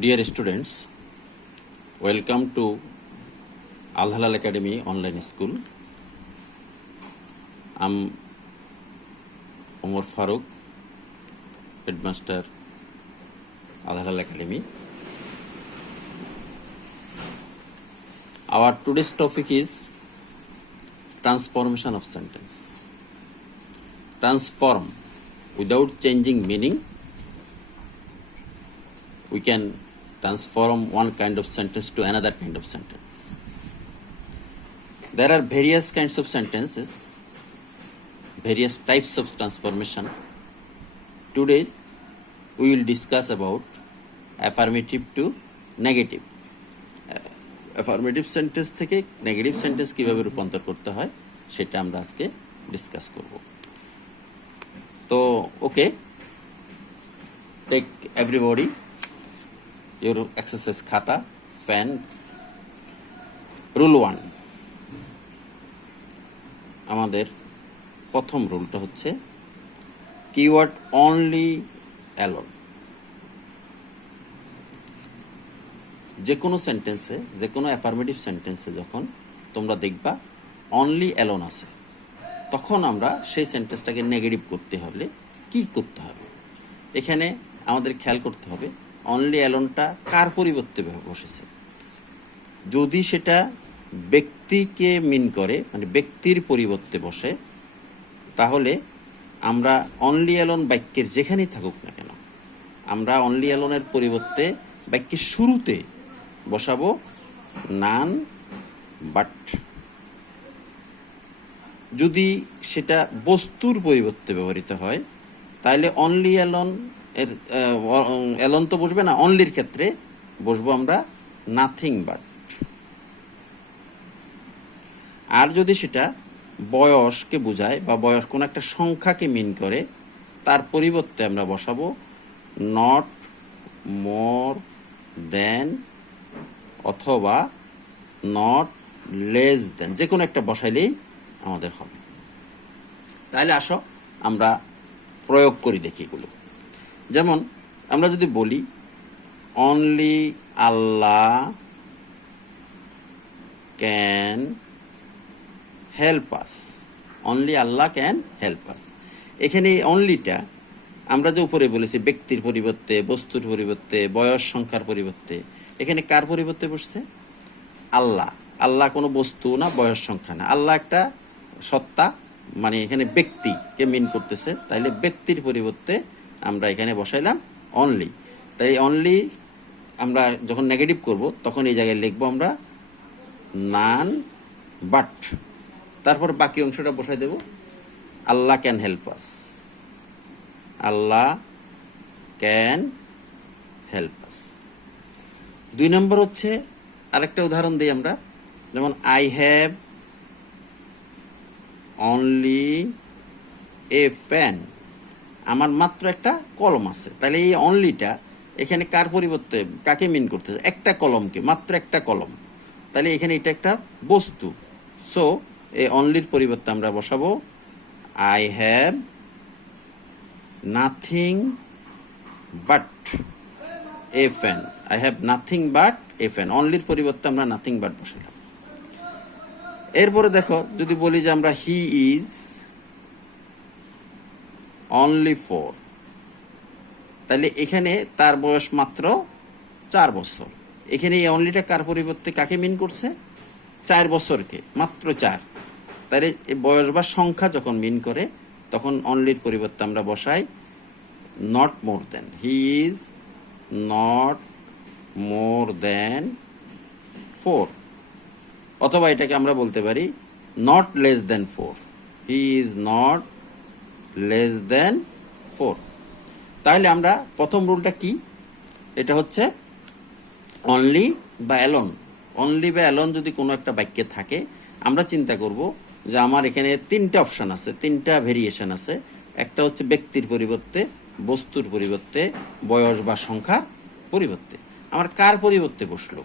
Dear students, welcome to Al Halal Academy online school. I'm Omar Farooq, headmaster Al Halal Academy. Our today's topic is transformation of sentence. Transform without changing meaning. We can transform one kind of sentence to another kind of sentence. There are various kinds of sentences, various types of transformation. Today we will discuss about affirmative to negative. Affirmative sentence থেকে negative sentence কিভাবে রূপান্তর করতে হয় সেটা আমরা আজকে discuss করব। তো ওকে, টেক এভরিবডি your exercise খাতা, পেন। রুল 1, আমাদের প্রথম রুলটা হচ্ছে কিওয়ার্ড অনলি অ্যালোন। যে কোনো সেন্টেন্সে, যে কোনো অ্যাফার্মেটিভ সেন্টেন্সে যখন তোমরা দেখবা অনলি অ্যালোন আছে, তখন আমরা সেই সেন্টেন্সটাকে নেগেটিভ করতে হলে কি করতে হবে? এখানে আমাদের খেয়াল করতে হবে অনলি অ্যালোনটা কার পরিবর্তে বসেছে। যদি সেটা ব্যক্তিকে মিন করে, মানে ব্যক্তির পরিবর্তে বসে, তাহলে আমরা অনলি অ্যালোন বাক্যের যেখানেই থাকুক না কেন, আমরা অনলি অ্যালোনের পরিবর্তে বাক্যের শুরুতে বসাবো নান বাট। যদি সেটা বস্তুর পরিবর্তে ব্যবহৃত হয় তাহলে অনলি অ্যালোন এর অ্যালোন তো বসবে না, অনলির ক্ষেত্রে বসবো আমরা নাথিং বাট। আর যদি সেটা বয়সকে বোঝায় বা বয়স কোন একটা সংখ্যাকে মিন করে, তার পরিবর্তে আমরা বসাবো নট মোর দেন অথবা নট লেস দেন, যে কোনো একটা বসাইলেই আমাদের হবে। তাহলে আসো আমরা প্রয়োগ করি দেখি এগুলো। যেমন আমরা যদি বলি only Allah can help us, only Allah can help আস। এখানে এই অনলিটা আমরা যে উপরে বলেছি ব্যক্তির পরিবর্তে, বস্তুর পরিবর্তে, বয়স সংখ্যার পরিবর্তে, এখানে কার পরিবর্তে বসছে? আল্লাহ। আল্লাহ কোনো বস্তু না, বয়স সংখ্যা না, আল্লাহ একটা সত্তা, মানে এখানে ব্যক্তিকে মিন করতেছে। তাইলে ব্যক্তির পরিবর্তে আমরা এখানে বসাইলাম অনলি। তাই অনলি আমরা যখন নেগেটিভ করব তখন এই জায়গায় লিখবো আমরা নান বাট। তারপর বাকি অংশটা বসাই দেব Allah can help us, Allah can help us. 2 নম্বর হচ্ছে আরেকটা উদাহরণ দিই আমরা, যেমন I have only a fan, আমার মাত্র একটা কলম আছে। তাহলে এই অনলিটা এখানে কার পরিবর্তে, কাকে মিন করতেছে? একটা কলমকে, মাত্র একটা কলম। তাহলে এখানে এটা একটা বস্তু। সো এই অনলির পরিবর্তে আমরা বসাবো I have nothing but a fan, I have nothing but a fan. অনলির পরিবর্তে আমরা নাথিং বাট বসালাম। এরপরে দেখো যদি বলি যে আমরা হি ইজ অনলি 4, তাহলে এখানে তার বয়স মাত্র 4 বছর। এখানে এই অনলিটা কার পরিবর্তে কাকে মিন করছে? 4 বছরকে, মাত্র 4। তাহলে বয়স বা সংখ্যা যখন মিন করে তখন অনলির পরিবর্তে আমরা বসাই not more then, he is not more দেন 4। অথবা এটাকে আমরা বলতে পারি not less then 4, he is not less দেন 4। তাহলে আমরা প্রথম রুলটা কি? এটা হচ্ছে অনলি বা অ্যালোন। অনলি বা অ্যালোন যদি কোনো একটা বাক্যে থাকে, আমরা চিন্তা করব যে আমার এখানে 3টা অপশান আছে, 3টা ভেরিয়েশন আছে। একটা হচ্ছে ব্যক্তির পরিবর্তে, বস্তুর পরিবর্তে, বয়স বা সংখ্যার পরিবর্তে। আমার কার পরিবর্তে বসলো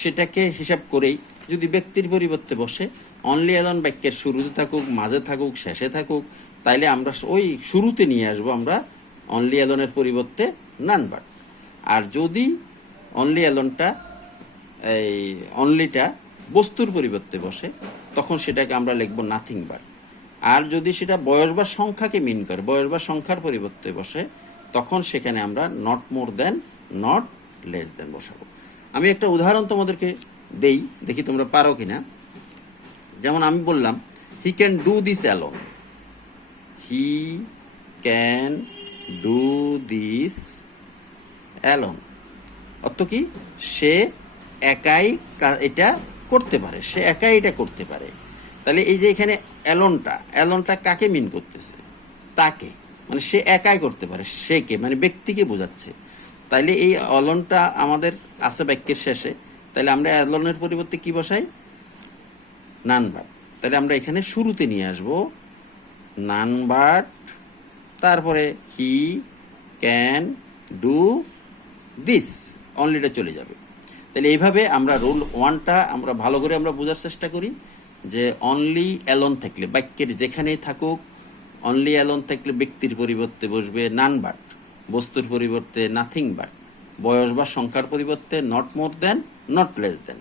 সেটাকে হিসাব করেই যদি ব্যক্তির পরিবর্তে বসে, অনলি অ্যালোন বাক্যের শুরুতে থাকুক, মাঝে থাকুক, শেষে থাকুক, তাইলে আমরা ওই শুরুতে নিয়ে আসবো আমরা অনলি অ্যালোনের পরিবর্তে নান বাট। আর যদি অনলি অ্যালোনটা এই অনলিটা বস্তুর পরিবর্তে বসে, তখন সেটাকে আমরা লিখব নাথিং বাট। আর যদি সেটা বয়স বা সংখ্যাকে মিন করে, বয়স বা সংখ্যার পরিবর্তে বসে, তখন সেখানে আমরা not more than, not less than বসাবো। আমি একটা উদাহরণ তোমাদেরকে দেই, দেখি তোমরা পারো কিনা। যেমন আমি বললাম he can do this alone, he can do this alone, অর্থ কি? সে একাই এটা করতে পারে, সে একাই এটা করতে পারে। তাহলে এই যে এখানে অ্যালোনটা কাকে মিন করতেছে? তাকে, মানে সে একাই করতে পারে, সেকে মানে ব্যক্তিকে বোঝাচ্ছে। তাইলে এই অ্যালোনটা আমাদের আছে বাক্যের শেষে, তাহলে আমরা অ্যালোনের পরিবর্তে কি বসাই? None but. তাহলে আমরা এখানে শুরুতে নিয়ে আসব নান বাট, তারপরে হি ক্যান ডু দিস, অনলিটা চলে যাবে। তাহলে এইভাবে আমরা রুল 1টা আমরা ভালো করে আমরা বোঝার চেষ্টা করি যে অনলি অ্যালোন থাকলে, বাক্যের যেখানেই থাকুক, অনলি অ্যালোন থাকলে ব্যক্তির পরিবর্তে বসবে নান বাট, বস্তুর পরিবর্তে নাথিং বাট, বয়স বা সংখ্যার পরিবর্তে not more than, not less than.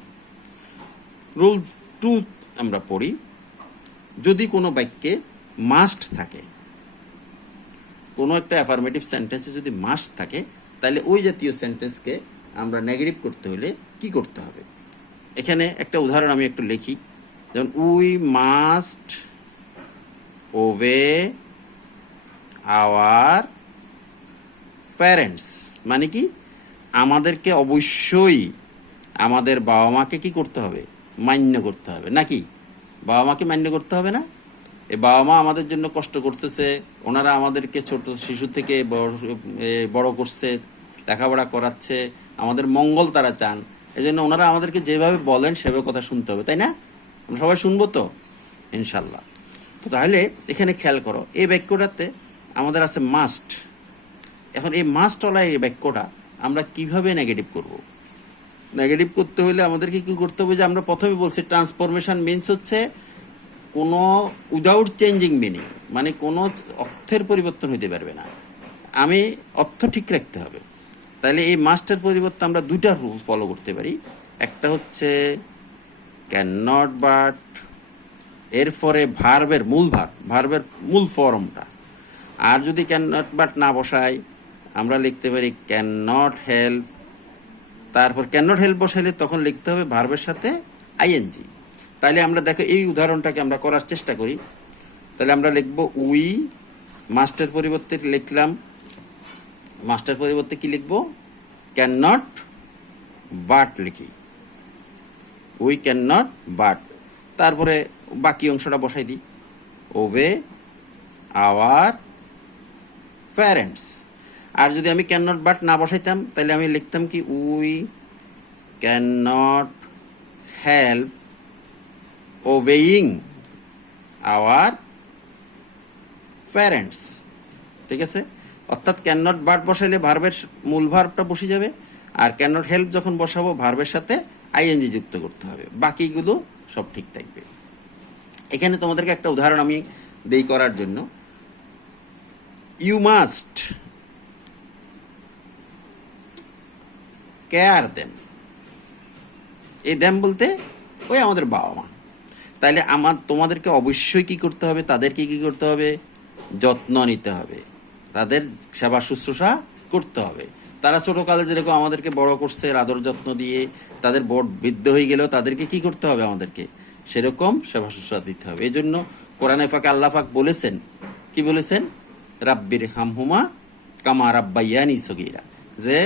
Rule 2 আমরা পড়ি, যদি কোনো বাক্যে মাস্ট থাকে, কোনো একটা অ্যাফার্মেটিভ সেন্টেন্সে যদি মাস্ট থাকে, তাহলে ওই জাতীয় সেন্টেন্সকে আমরা নেগেটিভ করতে হলে কি করতে হবে? এখানে একটা উদাহরণ আমি একটু লিখি, যেমন উই মাস্ট ওবে আওয়ার প্যারেন্টস, মানে কি? আমাদেরকে অবশ্যই আমাদের বাবা মাকে কি করতে হবে? মান্য করতে হবে, নাকি? বাবা মাকে মান্য করতে হবে না? এই বাবা মা আমাদের জন্য কষ্ট করতেছে, ওনারা আমাদেরকে ছোট শিশু থেকে বড় করছে, লেখাপড়া করাচ্ছে, আমাদের মঙ্গল তারা চান, এই জন্য ওনারা আমাদেরকে যেভাবে বলেন সেভাবে কথা শুনতে হবে, তাই না? আমরা সবাই শুনবো তো ইনশাল্লাহ। তো তাহলে এখানে খেয়াল করো, এই বাক্যটাতে আমাদের আছে মাস্ট। এখন এই মাস্টওয়ালা এই বাক্যটা আমরা কিভাবে নেগেটিভ করব? নেগেটিভ করতে হলে আমাদেরকে কী করতে হবে? যে আমরা প্রথমে বলছি ট্রান্সফরমেশন মিনস হচ্ছে কোনো উইদাউট চেঞ্জিং মিনিং, মানে কোনো অর্থের পরিবর্তন হইতে পারবে না, আমি অর্থ ঠিক রাখতে হবে। তাহলে এই মাস্টের পরিবর্তে আমরা 2টা রুল ফলো করতে পারি। একটা হচ্ছে ক্যান নট বাট, এরপরে ভার্বের মূল ফর্মটা। আর যদি ক্যান নট বাট না বসাই, আমরা লিখতে পারি ক্যান নট হেল্প, তারপর ক্যান নট হেল্প বসাইলে তখন লিখতে হবে ভার্বের সাথে আইএনজি। তাহলে আমরা দেখো এই উদাহরণটাকে আমরা করার চেষ্টা করি। তাহলে আমরা লিখব উই, মাস্টের পরিবর্তে লিখলাম, মাস্টার পরিবর্তে কি লিখব? ক্যান নট বাট লিখি, উই ক্যান নট বাট, তারপরে বাকি অংশটা বসাই দিই, ওবে আওয়ার প্যারেন্টস। আর যদি আমি ক্যান নট বাট না বসাইতাম, তাহলে আমি লিখতাম কি we can not help ওবেইং our parents, ঠিক আছে? অর্থাৎ ক্যান নট বাট বসাইলে ভার্বের মূল ভার্বটা বসে যাবে, আর ক্যান নট হেল্প যখন বসাবো ভার্বের সাথে আইএনজি যুক্ত করতে হবে, বাকিগুলো সব ঠিক থাকবে। এখানে তোমাদেরকে একটা উদাহরণ আমি দেই করার জন্য, ইউ মাস্ট কেয়ার দেম। এই দেম বলতে ওই আমাদের বাবা মা। তাইলে তোমাদেরকে অবশ্যই কি করতে হবে? তাদেরকে কি করতে হবে? যত্ন নিতে হবে, তাদের সেবা শুশ্রূষা করতে হবে। তারা ছোটোকালে যেরকম আমাদেরকে বড় করছে আদর যত্ন দিয়ে, তাদের বৃদ্ধ হয়ে গেলেও তাদেরকে কি করতে হবে? আমাদেরকে সেরকম সেবা শুশ্রূষা দিতে হবে। এই জন্য কোরআনে পাকে আল্লাহ পাক বলেছেন, কি বলেছেন? রাব্বির হামহুমা কামা রাব্বাইয়ানি সগীরা, যে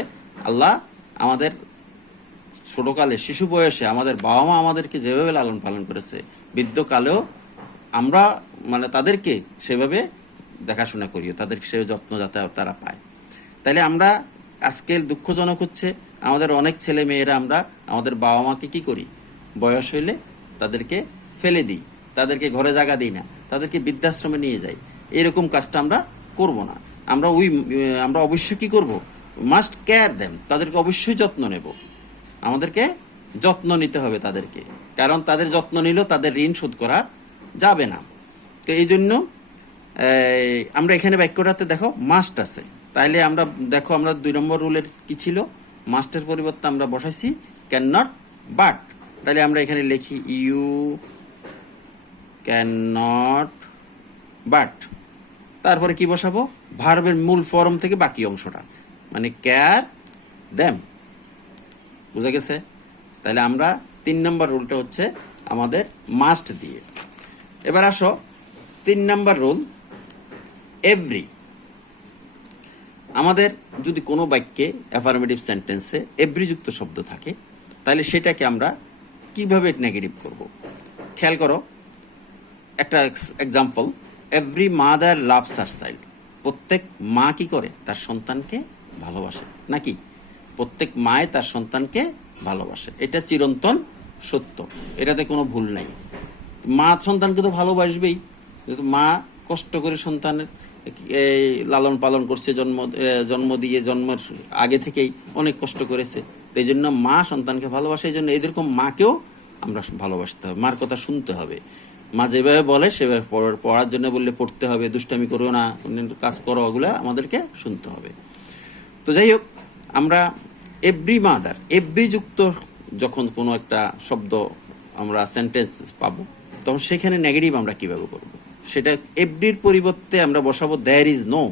আল্লাহ আমাদের ছোটোকালে শিশু বয়সে আমাদের বাবা মা আমাদেরকে যেভাবে লালন পালন করেছে, বৃদ্ধকালেও আমরা মানে তাদেরকে সেভাবে দেখাশোনা করিও, তাদের সে যত্ন যাতে তারা পায়। তাইলে আমরা আজকে দুঃখজনক হচ্ছে আমাদের অনেক ছেলে মেয়েরা আমরা আমাদের বাবা মাকে কি করি? বয়স হইলে তাদেরকে ফেলে দিই, তাদেরকে ঘরে জায়গা দিই না, তাদেরকে বৃদ্ধাশ্রমে নিয়ে যাই। এরকম কাজটা আমরা করব না। আমরা অবশ্যই কি করব? মাস্ট কেয়ার দেম, তাদেরকে অবশ্যই যত্ন নেব, আমাদেরকে যত্ন নিতে হবে তাদেরকে, কারণ তাদের যত্ন নিলেও তাদের ঋণ শোধ করা যাবে না। তো এই জন্য আমরা এখানে বাক্যটাতে দেখো মাস্ট আছে, তাইলে আমরা দেখো আমরা 2 নম্বর রুলের কি ছিল? মাস্টের পরিবর্তে আমরা বসাইছি ক্যান নট বাট। তাহলে আমরা এখানে লিখি ইউ ক্যান নট বাট। তারপরে কি বসাবো? ভার্বের মূল ফর্ম থেকে বাকি অংশটা, মানে ক্যার দেম। বুঝা গেছে? তাহলে আমরা 3 নম্বর রুলটা হচ্ছে আমাদের মাস্ট দিয়ে। এবার আসো 3 নম্বর রুল, এভরি। আমাদের যদি কোনো বাক্যে অ্যাফার্মেটিভ সেন্টেন্সে এভরি যুক্ত শব্দ থাকে, তাহলে সেটাকে আমরা কিভাবে নেগেটিভ করব? খেয়াল করো, একটা example, every mother loves her child. প্রত্যেক মা কি করে? তার সন্তানকে ভালোবাসে, নাকি? প্রত্যেক মায় তার সন্তানকে ভালোবাসে, এটা চিরন্তন সত্য, এটাতে কোনো ভুল নাই। মা সন্তানকে তো ভালোবাসবেই, যেহেতু মা কষ্ট করে সন্তানের এই লালন পালন করছে, জন্ম দিয়ে জন্মের আগে থেকেই অনেক কষ্ট করেছে, এই জন্য মা সন্তানকে ভালোবাসে। এই জন্য এরকম মাকেও আমরা ভালোবাসতে হবে, মার কথা শুনতে হবে। মা যেভাবে বলে সেভাবে পড়ার জন্য বললে পড়তে হবে, দুষ্টামি করো না, কাজ করো, ওগুলো আমাদেরকে শুনতে হবে। তো যাই হোক, আমরা এভরি মাদার, এভরি যুক্ত যখন কোনো একটা শব্দ আমরা সেন্টেন্স পাবো, তখন সেখানে নেগেটিভ আমরা কিভাবে করব? সেটা এভরির পরিবর্তে আমরা বসাবো দেয়ার ইজ নো।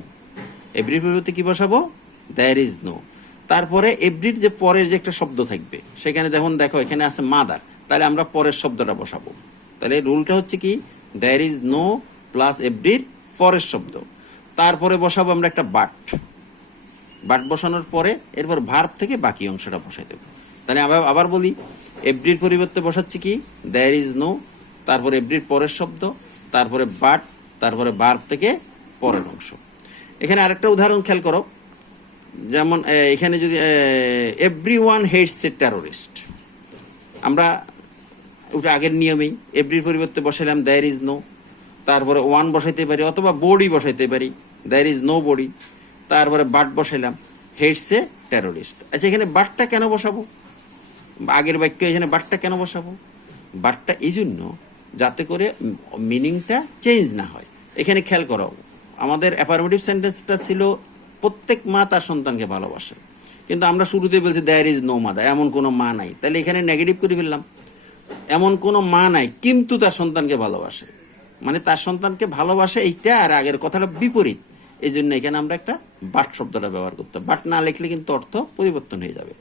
এভরির পরিবর্তে কি বসাবো? There is no. তারপরে এভরির যে পরের যে একটা শব্দ থাকবে, সেখানে দেখো এখানে আছে মাদার, তাহলে আমরা পরের শব্দটা বসাবো। তাহলে রুলটা হচ্ছে কি? দেয়ার ইজ নো প্লাস এভরির পরের শব্দ। তারপরে বসাবো আমরা একটা বাট। বাট বসানোর পরে এরপর ভার্ব থেকে বাকি অংশটা বসাই দেবো। তাহলে আবার বলি, এভরির পরিবর্তে বসাচ্ছি কি? দেয়ার ইজ নো, তারপরে এভরির পরের শব্দ, তারপরে বাট, তারপরে ভার্ব থেকে পরের অংশ। এখানে আরেকটা উদাহরণ খেয়াল করো, যেমন এখানে যদি এভরি ওয়ান হেটস এ টেরোরিস্ট, আমরা ওটা আগের নিয়মেই এভরির পরিবর্তে বসাইলাম দেয়ার ইজ নো, তারপরে ওয়ান বসাইতে পারি অথবা বডি বসাইতে পারি, দেয়ার ইজ নো বডি, তারপরে বাট বসাইলাম হেটস এ টেরোরিস্ট। আচ্ছা, এখানে বাটটা কেন বসাবো? আগের বাক্য এখানে বাটটা কেন বসাবো? বাটটা এই জন্য যাতে করে মিনিংটা চেঞ্জ না হয়। এখানে খেয়াল করো, আমাদের অ্যাফার্মেটিভ সেন্টেন্সটা ছিল প্রত্যেক মা তার সন্তানকে ভালোবাসে, কিন্তু আমরা শুরুতে বলছি দেয়ার ইজ নো মাদার, এমন কোনো মা নাই। তাহলে এখানে নেগেটিভ করে ফেললাম, এমন কোনো মা নাই কিন্তু তার সন্তানকে ভালোবাসে, মানে তার সন্তানকে ভালোবাসে এইটা আর আগের কথাটা বিপরীত। এই জন্য এখানে আমরা একটা বাট শব্দটা ব্যবহার করতে হবে। বাট না লিখলে কিন্তু অর্থ পরিবর্তন হয়ে যাবে।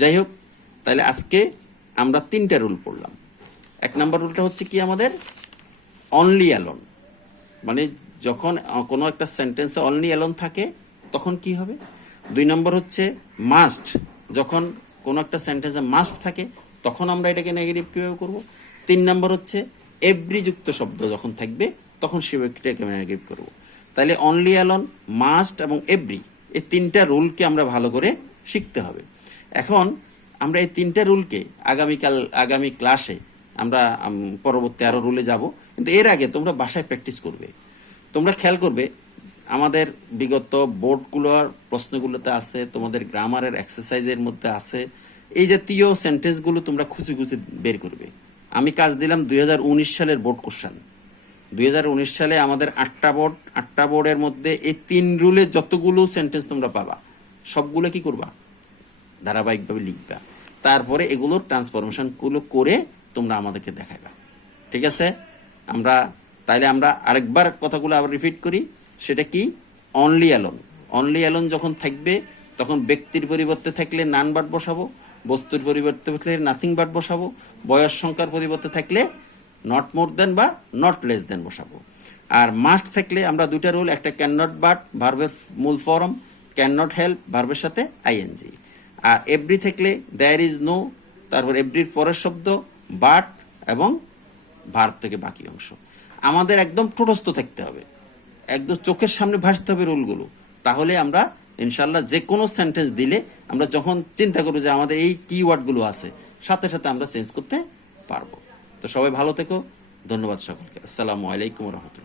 যাই হোক, তাহলে আজকে আমরা 3টা রুল পড়লাম। 1 নম্বর রুলটা হচ্ছে কি আমাদের? অনলি অ্যালোন, মানে যখন কোনো একটা সেন্টেন্সে অনলি অ্যালোন থাকে তখন কি হবে। 2 নম্বর হচ্ছে মাস্ট, যখন কোনো একটা সেন্টেন্সে মাস্ট থাকে তখন আমরা এটাকে নেগেটিভ কীভাবে করব। 3 নম্বর হচ্ছে এভরি যুক্ত শব্দ যখন থাকবে তখন সেটাকে নেগেটিভ করব। তাহলে অনলি অ্যালোন, মাস্ট এবং এভরি, এই 3টা রুলকে আমরা ভালো করে শিখতে হবে। এখন আমরা এই 3টা রুলকে আগামী ক্লাসে আমরা পরবর্তী আরও রুলে যাব, কিন্তু এর আগে তোমরা বাসায় প্র্যাকটিস করবে। তোমরা খেয়াল করবে আমাদের বিগত বোর্ডগুলোর প্রশ্নগুলোতে আছে, তোমাদের গ্রামারের এক্সারসাইজের মধ্যে আছে, এই জাতীয় সেন্টেন্সগুলো তোমরা খুঁজে খুঁজে বের করবে। আমি কাজ দিলাম 2019 সালের বোর্ড কোশ্চেন। 2019 সালে আমাদের 8টা বোর্ডের মধ্যে এই 3 রুলে যতগুলো সেন্টেন্স তোমরা পাবা সবগুলো কি করবা? ধারাবাহিকভাবে লিখবা, তারপরে এগুলোর ট্রান্সফরমেশনগুলো করে তোমরা আমাদেরকে দেখাইবা। ঠিক আছে? তাইলে আমরা আরেকবার কথাগুলো আবার রিপিট করি। সেটা কি? Only alone. অনলি অ্যালোন যখন থাকবে তখন ব্যক্তির পরিবর্তে থাকলে নান বাট বসাবো, বস্তুর পরিবর্তে থাকলে নাথিং বাট বসাবো, বয়স সংখ্যার পরিবর্তে থাকলে নট মোর দেন বা নট লেস দেন বসাবো। আর মাস্ট থাকলে আমরা 2টা রুল, একটা ক্যান নট বাট ভার্বের মূল ফর্ম, ক্যান নট হেল্প ভার্বের সাথে আইএনজি। আর এভরি থাকলে দেয়ার ইজ নো, তারপর এভরির পরের শব্দ বাট এবং ভার্ব থেকে বাকি অংশ। আমাদের একদম ঠোঁটস্থ থাকতে হবে, একদম চোখের সামনে ভাসতে হবে রুলগুলো। তাহলে আমরা ইনশাল্লাহ যে কোনো সেন্টেন্স দিলে আমরা যখন চিন্তা করবো যে আমাদের এই কিওয়ার্ডগুলো আছে, সাথে সাথে আমরা চেঞ্জ করতে পারবো। তো সবাই ভালো থেকো, ধন্যবাদ সকলকে। আসসালামু আলাইকুম রহমতুল্লাহ।